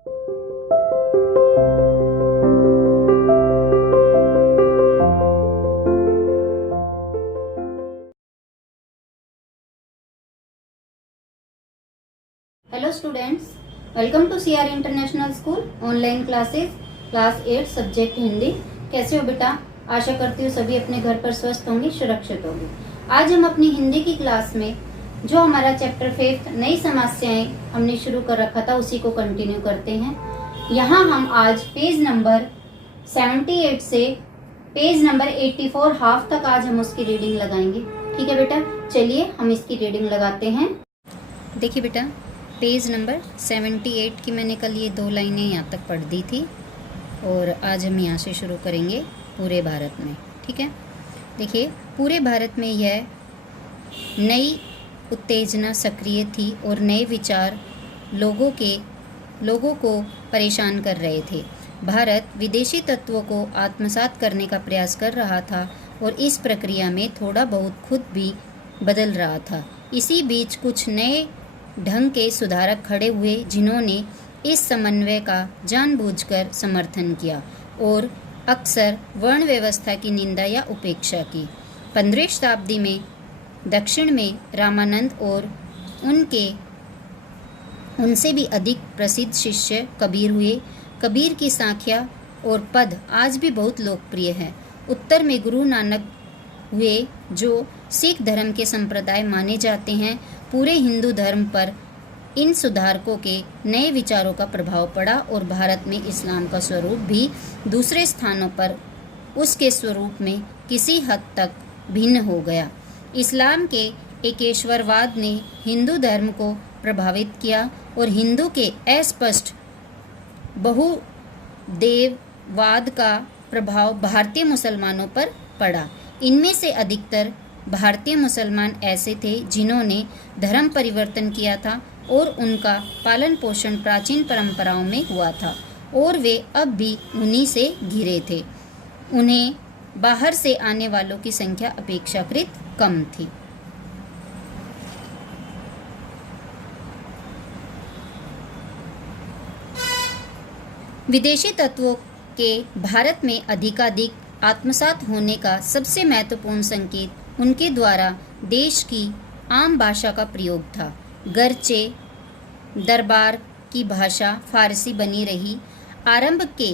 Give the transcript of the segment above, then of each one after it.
Hello students, welcome to CR international school online classes class 8 subject Hindi. कैसे हो बेटा? आशा करती हूँ सभी अपने घर पर स्वस्थ होंगे, सुरक्षित होंगे। आज हम अपनी हिंदी की क्लास में जो हमारा चैप्टर 5 नई समस्याएं हमने शुरू कर रखा था उसी को कंटिन्यू करते हैं। यहाँ हम आज पेज नंबर 78 से पेज नंबर 84 हाफ तक आज हम उसकी रीडिंग लगाएंगे। ठीक है बेटा, चलिए हम इसकी रीडिंग लगाते हैं। देखिए बेटा, पेज नंबर 78 की मैंने कल ये 2 लाइनें यहाँ तक पढ़ दी थी और आज हम यहाँ से शुरू करेंगे पूरे भारत में। ठीक है, देखिए पूरे भारत में यह नई उत्तेजना सक्रिय थी और नए विचार लोगों को परेशान कर रहे थे। भारत विदेशी तत्वों को आत्मसात करने का प्रयास कर रहा था और इस प्रक्रिया में थोड़ा बहुत खुद भी बदल रहा था। इसी बीच कुछ नए ढंग के सुधारक खड़े हुए जिन्होंने इस समन्वय का जानबूझकर समर्थन किया और अक्सर वर्ण व्यवस्था की निंदा या उपेक्षा की। 15वीं शताब्दी में दक्षिण में रामानंद और उनसे भी अधिक प्रसिद्ध शिष्य कबीर हुए। कबीर की सांख्या और पद आज भी बहुत लोकप्रिय है। उत्तर में गुरु नानक हुए जो सिख धर्म के संप्रदाय माने जाते हैं। पूरे हिंदू धर्म पर इन सुधारकों के नए विचारों का प्रभाव पड़ा और भारत में इस्लाम का स्वरूप भी दूसरे स्थानों पर उसके स्वरूप में किसी हद तक भिन्न हो गया। इस्लाम के एकेश्वरवाद ने हिंदू धर्म को प्रभावित किया और हिंदू के अस्पष्ट बहुदेववाद का प्रभाव भारतीय मुसलमानों पर पड़ा। इनमें से अधिकतर भारतीय मुसलमान ऐसे थे जिन्होंने धर्म परिवर्तन किया था और उनका पालन पोषण प्राचीन परंपराओं में हुआ था और वे अब भी उन्हीं से घिरे थे। उन्हें बाहर से आने वालों की संख्या अपेक्षाकृत कम थी। विदेशी तत्वों के भारत में अधिकाधिक आत्मसात होने का सबसे महत्वपूर्ण संकेत उनके द्वारा देश की आम भाषा का प्रयोग था। गरचे दरबार की भाषा फारसी बनी रही। आरंभ के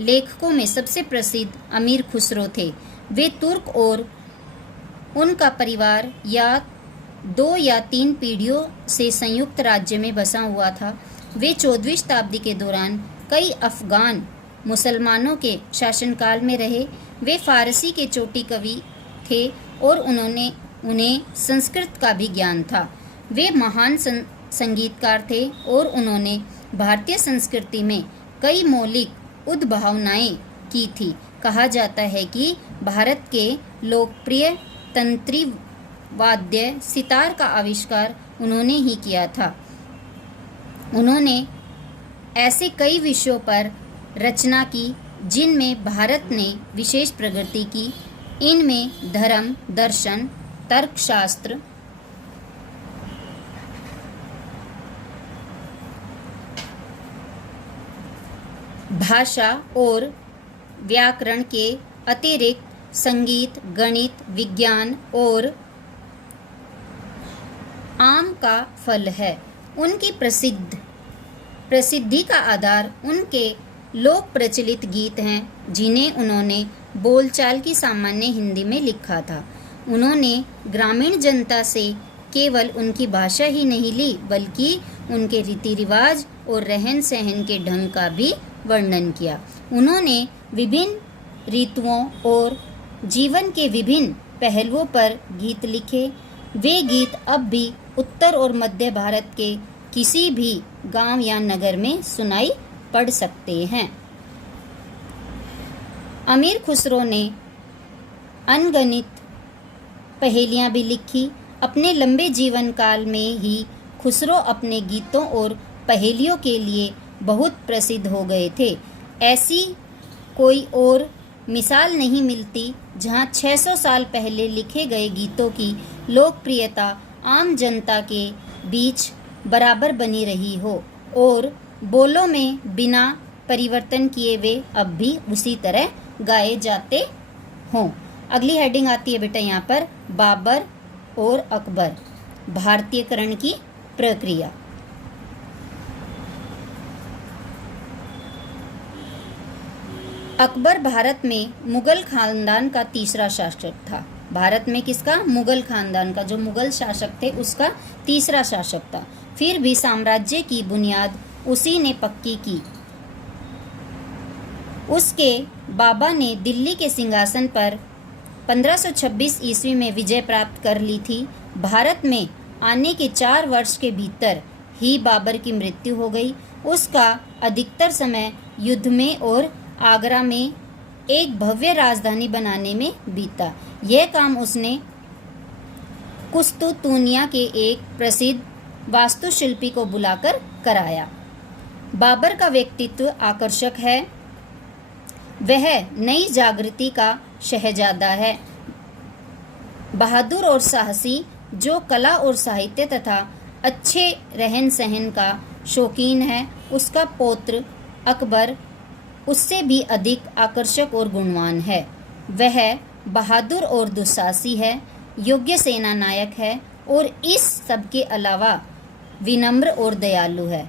लेखकों में सबसे प्रसिद्ध अमीर खुसरो थे। वे तुर्क और उनका परिवार या 2 या 3 पीढ़ियों से संयुक्त राज्य में बसा हुआ था। वे 14वीं शताब्दी के दौरान कई अफगान मुसलमानों के शासनकाल में रहे। वे फारसी के चोटी कवि थे और उन्हें संस्कृत का भी ज्ञान था। वे महान संगीतकार थे और उन्होंने भारतीय संस्कृति में कई मौलिक उद्भावनाएं की थी। कहा जाता है कि भारत के लोकप्रिय तंत्री वाद्य सितार का आविष्कार उन्होंने ही किया था। उन्होंने ऐसे कई विषयों पर रचना की जिनमें भारत ने विशेष प्रगति की। इनमें धर्म, दर्शन, तर्कशास्त्र, भाषा और व्याकरण के अतिरिक्त संगीत, गणित, विज्ञान और आम का फल है। उनकी प्रसिद्धि का आधार उनके लोक प्रचलित गीत हैं जिन्हें उन्होंने बोलचाल की सामान्य हिंदी में लिखा था। उन्होंने ग्रामीण जनता से केवल उनकी भाषा ही नहीं ली बल्कि उनके रीति रिवाज और रहन सहन के ढंग का भी वर्णन किया। उन्होंने विभिन्न ऋतुओं और जीवन के विभिन्न पहलुओं पर गीत लिखे। वे गीत अब भी उत्तर और मध्य भारत के किसी भी गांव या नगर में सुनाई पढ़ सकते हैं। अमीर खुसरो ने अनगिनत पहेलियां भी लिखी। अपने लंबे जीवन काल में ही खुसरो अपने गीतों और पहेलियों के लिए बहुत प्रसिद्ध हो गए थे। ऐसी कोई और मिसाल नहीं मिलती जहां 600 साल पहले लिखे गए गीतों की लोकप्रियता आम जनता के बीच बराबर बनी रही हो और बोलों में बिना परिवर्तन किए वे अब भी उसी तरह गाए जाते हों। अगली हेडिंग आती है बेटा यहाँ पर, बाबर और अकबर, भारतीयकरण की प्रक्रिया। अकबर भारत में मुगल खानदान का तीसरा शासक था। भारत में किसका? मुगल खानदान का, जो मुगल शासक थे उसका तीसरा शासक था। फिर भी साम्राज्य की बुनियाद उसी ने पक्की की। उसके बाबा ने दिल्ली के सिंहासन पर 1526 ईस्वी में विजय प्राप्त कर ली थी। भारत में आने के 4 वर्ष के भीतर ही बाबर की मृत्यु हो गई। उसका अधिकतर समय युद्ध में और आगरा में एक भव्य राजधानी बनाने में बीता। यह काम उसने कुस्तुतुनिया के एक प्रसिद्ध वास्तुशिल्पी को बुलाकर कराया। बाबर का व्यक्तित्व आकर्षक है। वह नई जागृति का शहजादा है, बहादुर और साहसी, जो कला और साहित्य तथा अच्छे रहन सहन का शौकीन है। उसका पौत्र अकबर उससे भी अधिक आकर्षक और गुणवान है। वह बहादुर और दुस्साहसी है, योग्य सेना नायक है और इस सब के अलावा विनम्र और दयालु है,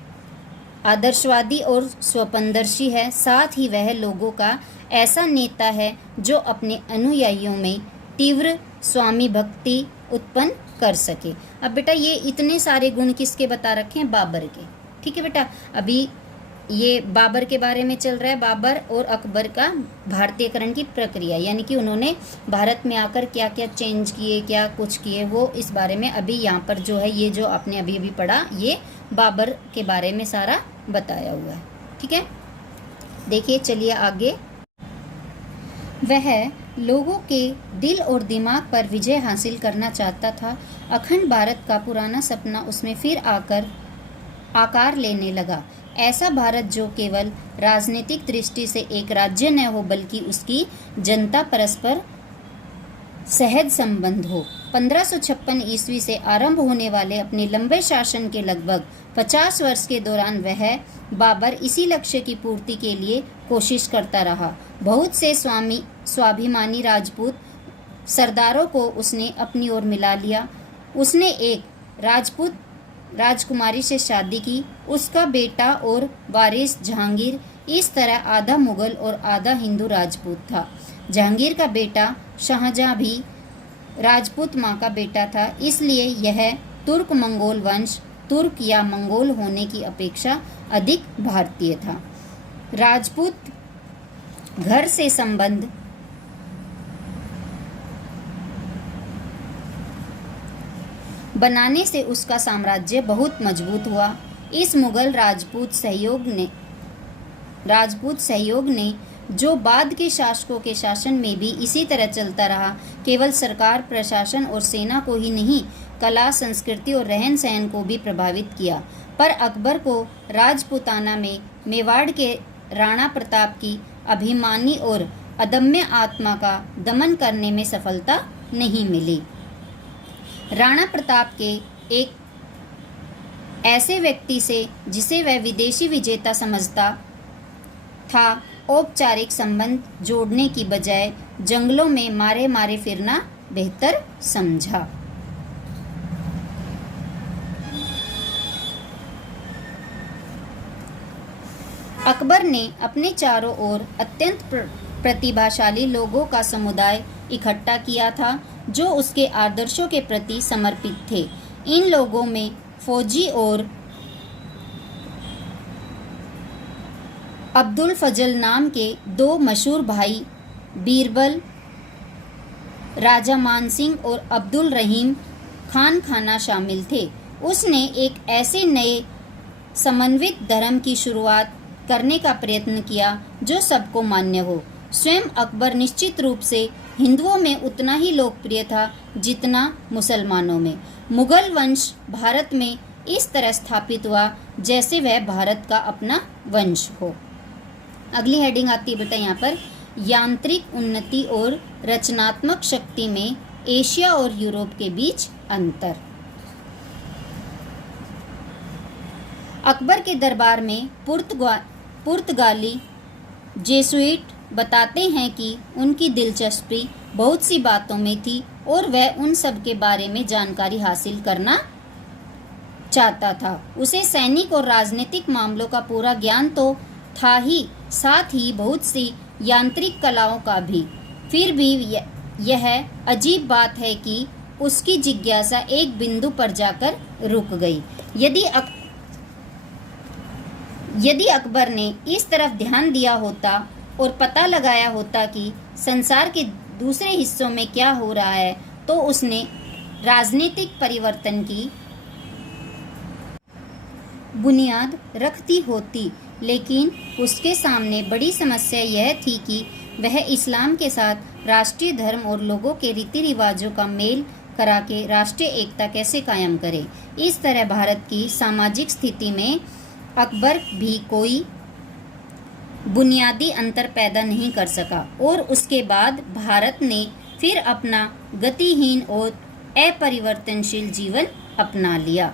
आदर्शवादी और स्वप्नदर्शी है। साथ ही वह लोगों का ऐसा नेता है जो अपने अनुयायियों में तीव्र स्वामी भक्ति उत्पन्न कर सके। अब बेटा ये इतने सारे गुण किसके बता रखे हैं? बाबर के। ठीक है बेटा, अभी ये बाबर के बारे में चल रहा है, बाबर और अकबर का भारतीयकरण की प्रक्रिया, यानी कि उन्होंने भारत में आकर क्या क्या चेंज किए, क्या कुछ किए, वो इस बारे में अभी यहाँ पर जो है, ये जो आपने अभी अभी पढ़ा, ये बाबर के बारे में सारा बताया हुआ है। ठीक है, देखिए चलिए आगे। वह लोगों के दिल और दिमाग पर विजय हासिल करना चाहता था। अखंड भारत का पुराना सपना उसमें फिर आकार लेने लगा। ऐसा भारत जो केवल राजनीतिक दृष्टि से एक राज्य न हो, बल्कि उसकी जनता परस्पर सहज संबंध हो। 1556 ईस्वी से आरंभ होने वाले अपने लंबे शासन के लगभग 50 वर्ष के दौरान वह बाबर इसी लक्ष्य की पूर्ति के लिए कोशिश करता रहा। बहुत से स्वाभिमानी राजपूत सरदारों को उसने अपनी ओर मिला लिया। उसने एक राजपूत राजकुमारी से शादी की। उसका बेटा और वारिस जहांगीर इस तरह आधा मुगल और आधा हिंदू राजपूत था। जहांगीर का बेटा शाहजहां भी राजपूत माँ का बेटा था, इसलिए यह तुर्क मंगोल वंश तुर्क या मंगोल होने की अपेक्षा अधिक भारतीय था। राजपूत घर से संबंध बनाने से उसका साम्राज्य बहुत मजबूत हुआ। इस मुगल राजपूत सहयोग ने जो बाद के शासकों के शासन में भी इसी तरह चलता रहा, केवल सरकार, प्रशासन और सेना को ही नहीं, कला, संस्कृति और रहन सहन को भी प्रभावित किया। पर अकबर को राजपूताना में मेवाड़ के राणा प्रताप की अभिमानी और अदम्य आत्मा का दमन करने में सफलता नहीं मिली। राणा प्रताप के एक ऐसे व्यक्ति से जिसे वह विदेशी विजेता समझता था, औपचारिक संबंध जोड़ने की बजाय जंगलों में मारे मारे फिरना बेहतर समझा। अकबर ने अपने चारों ओर अत्यंत प्रतिभाशाली लोगों का समुदाय इकट्ठा किया था, जो उसके आदर्शों के प्रति समर्पित थे। इन लोगों में फौजी और अब्दुल फजल नाम के 2 मशहूर भाई, बीरबल, राजा मान सिंह और अब्दुल रहीम खान खाना शामिल थे। उसने एक ऐसे नए समन्वित धर्म की शुरुआत करने का प्रयत्न किया जो सबको मान्य हो। स्वयं अकबर निश्चित रूप से हिंदुओं में उतना ही लोकप्रिय था जितना मुसलमानों में। मुगल वंश भारत में इस तरह स्थापित हुआ जैसे वह भारत का अपना वंश हो। अगली हेडिंग आती है बेटा यहाँ पर, यांत्रिक उन्नति और रचनात्मक शक्ति में एशिया और यूरोप के बीच अंतर। अकबर के दरबार में पुर्तगाली जेसुइट बताते हैं कि उनकी दिलचस्पी बहुत सी बातों में थी और वह उन सब के बारे में जानकारी हासिल करना चाहता था। उसे सैनिक और राजनीतिक मामलों का पूरा ज्ञान तो था ही, साथ ही बहुत सी यांत्रिक कलाओं का भी। फिर भी यह अजीब बात है कि उसकी जिज्ञासा एक बिंदु पर जाकर रुक गई। यदि अकबर ने इस तरफ ध्यान दिया होता और पता लगाया होता कि संसार के दूसरे हिस्सों में क्या हो रहा है, तो उसने राजनीतिक परिवर्तन की बुनियाद रख दी होती। लेकिन उसके सामने बड़ी समस्या यह थी कि वह इस्लाम के साथ राष्ट्रीय धर्म और लोगों के रीति रिवाजों का मेल करा के राष्ट्रीय एकता कैसे कायम करे। इस तरह भारत की सामाजिक स्थिति में अकबर भी कोई बुनियादी अंतर पैदा नहीं कर सका और उसके बाद भारत ने फिर अपना गतिहीन और अपरिवर्तनशील जीवन अपना लिया।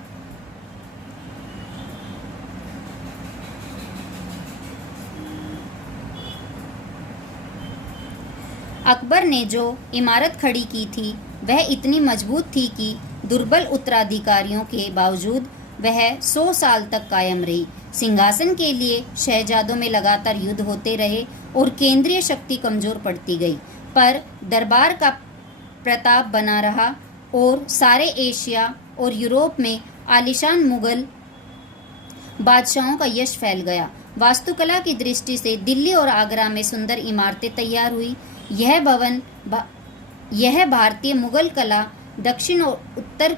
अकबर ने जो इमारत खड़ी की थी वह इतनी मजबूत थी कि दुर्बल उत्तराधिकारियों के बावजूद वह 100 साल तक कायम रही। सिंहासन के लिए शहजादों में लगातार युद्ध होते रहे और केंद्रीय शक्ति कमजोर पड़ती गई, पर दरबार का प्रताप बना रहा और सारे एशिया और यूरोप में आलीशान मुगल बादशाहों का यश फैल गया। वास्तुकला की दृष्टि से दिल्ली और आगरा में सुंदर इमारतें तैयार हुई। यह भारतीय मुगल कला दक्षिण और उत्तर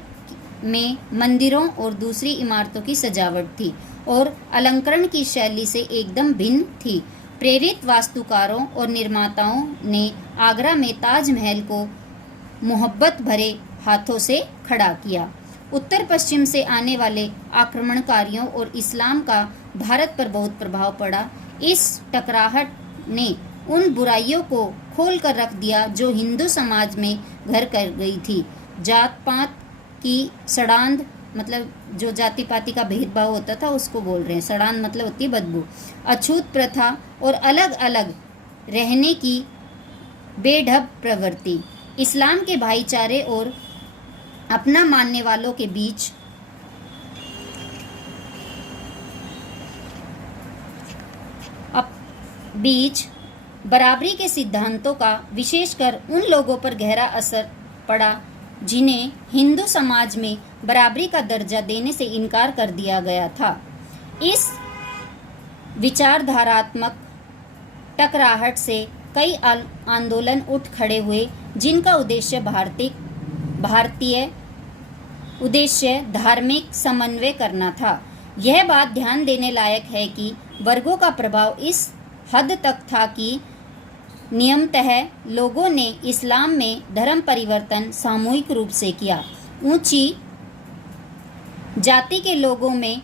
में मंदिरों और दूसरी इमारतों की सजावट थी और अलंकरण की शैली से एकदम भिन्न थी। प्रेरित वास्तुकारों और निर्माताओं ने आगरा में ताजमहल को मोहब्बत भरे हाथों से खड़ा किया। उत्तर पश्चिम से आने वाले आक्रमणकारियों और इस्लाम का भारत पर बहुत प्रभाव पड़ा। इस टकराहट ने उन बुराइयों को खोल कर रख दिया जो हिंदू समाज में घर कर गई थी। जात पात की सड़ांध, मतलब जो जाति पाति का भेदभाव होता था उसको बोल रहे हैं। सड़ांध मतलब होती है बदबू। अछूत प्रथा और अलग अलग रहने की बेढब प्रवृत्ति, इस्लाम के भाईचारे और अपना मानने वालों के बीच बराबरी के सिद्धांतों का विशेषकर उन लोगों पर गहरा असर पड़ा जिन्हें हिंदू समाज में बराबरी का दर्जा देने से इनकार कर दिया गया था। इस विचारधारात्मक टकराहट से कई आंदोलन उठ खड़े हुए जिनका उद्देश्य धार्मिक समन्वय करना था। यह बात ध्यान देने लायक है कि वर्गों का प्रभाव इस हद तक था कि नियमतः लोगों ने इस्लाम में धर्म परिवर्तन सामूहिक रूप से किया। ऊंची जाति के लोगों में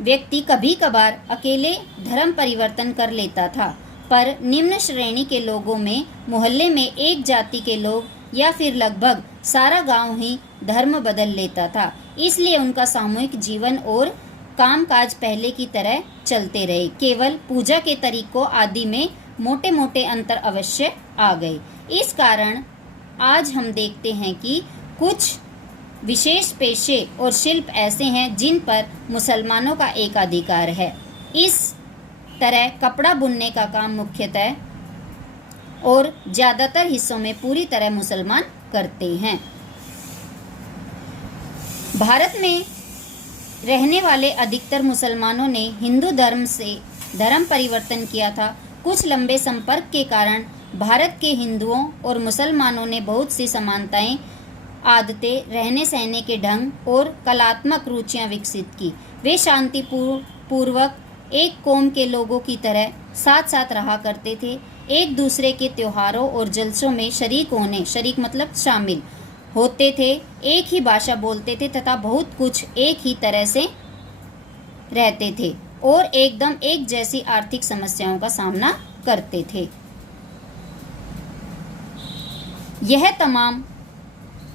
व्यक्ति कभी कभार अकेले धर्म परिवर्तन कर लेता था, पर निम्न श्रेणी के लोगों में मोहल्ले में एक जाति के लोग या फिर लगभग सारा गांव ही धर्म बदल लेता था। इसलिए उनका सामूहिक जीवन और कामकाज पहले की तरह चलते रहे। केवल पूजा के तरीकों आदि में मोटे मोटे अंतर अवश्य आ गए। इस कारण आज हम देखते हैं कि कुछ विशेष पेशे और शिल्प ऐसे हैं जिन पर मुसलमानों का एकाधिकार है। इस तरह कपड़ा बुनने का काम मुख्यतः और ज़्यादातर हिस्सों में पूरी तरह मुसलमान करते हैं। भारत में रहने वाले अधिकतर मुसलमानों ने हिंदू धर्म से धर्म परिवर्तन किया था। कुछ लंबे संपर्क के कारण भारत के हिंदुओं और मुसलमानों ने बहुत सी समानताएं, आदतें, रहने सहने के ढंग और कलात्मक रुचियां विकसित की। वे शांतिपूर्वक एक कौम के लोगों की तरह साथ साथ रहा करते थे। एक दूसरे के त्योहारों और जलसों में शरीक मतलब शामिल होते थे, एक ही भाषा बोलते थे तथा बहुत कुछ एक ही तरह से रहते थे और एकदम एक जैसी आर्थिक समस्याओं का सामना करते थे। यह तमाम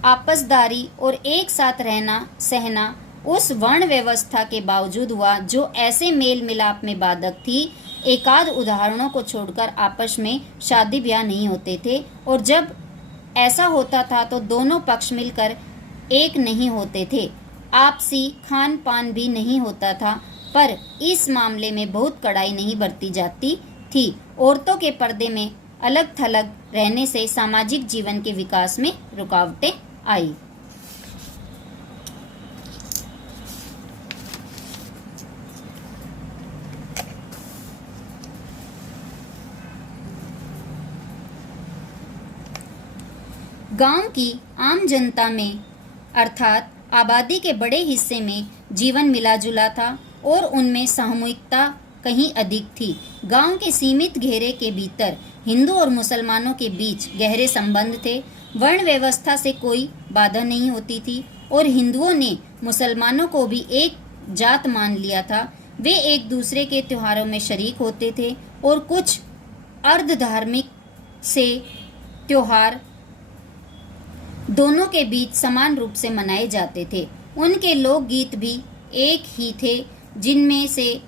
आपसदारी और एक साथ रहना सहना उस वर्ण व्यवस्था के बावजूद हुआ जो ऐसे मेल मिलाप में बाधक थी। एकाध उदाहरणों को छोड़कर आपस में शादी ब्याह नहीं होते थे, और जब ऐसा होता था तो दोनों पक्ष मिलकर एक नहीं होते थे। आपसी खान पान भी नहीं होता था, पर इस मामले में बहुत कड़ाई नहीं बरती जाती थी। औरतों के पर्दे में अलग थलग रहने से सामाजिक जीवन के विकास में रुकावटें आई। गांव की आम जनता में अर्थात आबादी के बड़े हिस्से में जीवन मिला जुला था और उनमें सामूहिकता कहीं अधिक थी। गांव के सीमित घेरे के भीतर हिंदू और मुसलमानों के बीच गहरे संबंध थे। वर्ण व्यवस्था से कोई बाधा नहीं होती थी और हिंदुओं ने मुसलमानों को भी एक जात मान लिया था। वे एक दूसरे के त्योहारों में शरीक होते थे और कुछ अर्ध धार्मिक से त्योहार दोनों के बीच समान रूप से मनाए जाते थे। उनके लोकगीत भी एक ही थे, जिनमें से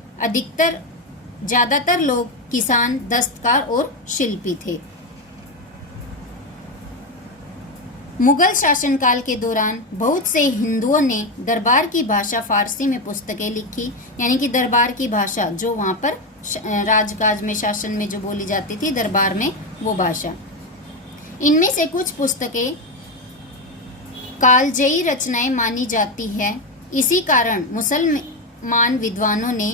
ज़्यादातर लोग किसान, दस्तकार और शिल्पी थे। मुगल शासनकाल के दौरान बहुत से हिंदुओं ने दरबार की भाषा फारसी में पुस्तकें लिखी, यानी कि दरबार की भाषा जो वहाँ पर राजकाज में, शासन में जो बोली जाती थी दरबार में, वो भाषा। इनमें से कुछ पुस्तकें कालजयी रचनाएं मानी जाती है। इसी कारण मुसलमान विद्वानों ने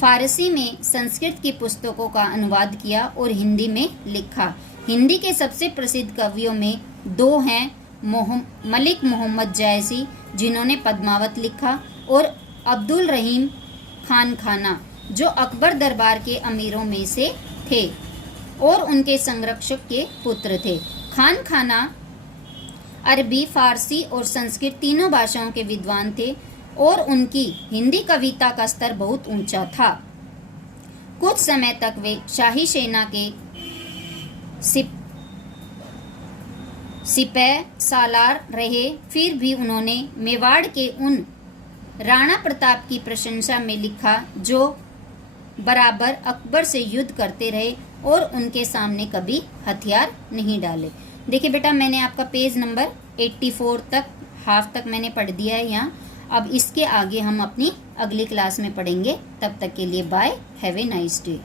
फारसी में संस्कृत की पुस्तकों का अनुवाद किया और हिंदी में लिखा। हिंदी के सबसे प्रसिद्ध कवियों में दो हैं, मलिक मोहम्मद जायसी जिन्होंने पद्मावत लिखा, और अब्दुल रहीम खान खाना जो अकबर दरबार के अमीरों में से थे और उनके संरक्षक के पुत्र थे। खान खाना अरबी, फारसी और संस्कृत तीनों भाषाओं के विद्वान थे और उनकी हिंदी कविता का स्तर बहुत ऊंचा था। कुछ समय तक वे शाही सेना के सिपह सालार रहे। फिर भी उन्होंने मेवाड़ के उन राणा प्रताप की प्रशंसा में लिखा जो बराबर अकबर से युद्ध करते रहे और उनके सामने कभी हथियार नहीं डाले। देखिए बेटा, मैंने आपका पेज नंबर 84 तक, हाफ तक मैंने पढ़ दिया है यहाँ। अब इसके आगे हम अपनी अगली क्लास में पढ़ेंगे। तब तक के लिए bye, have a nice day.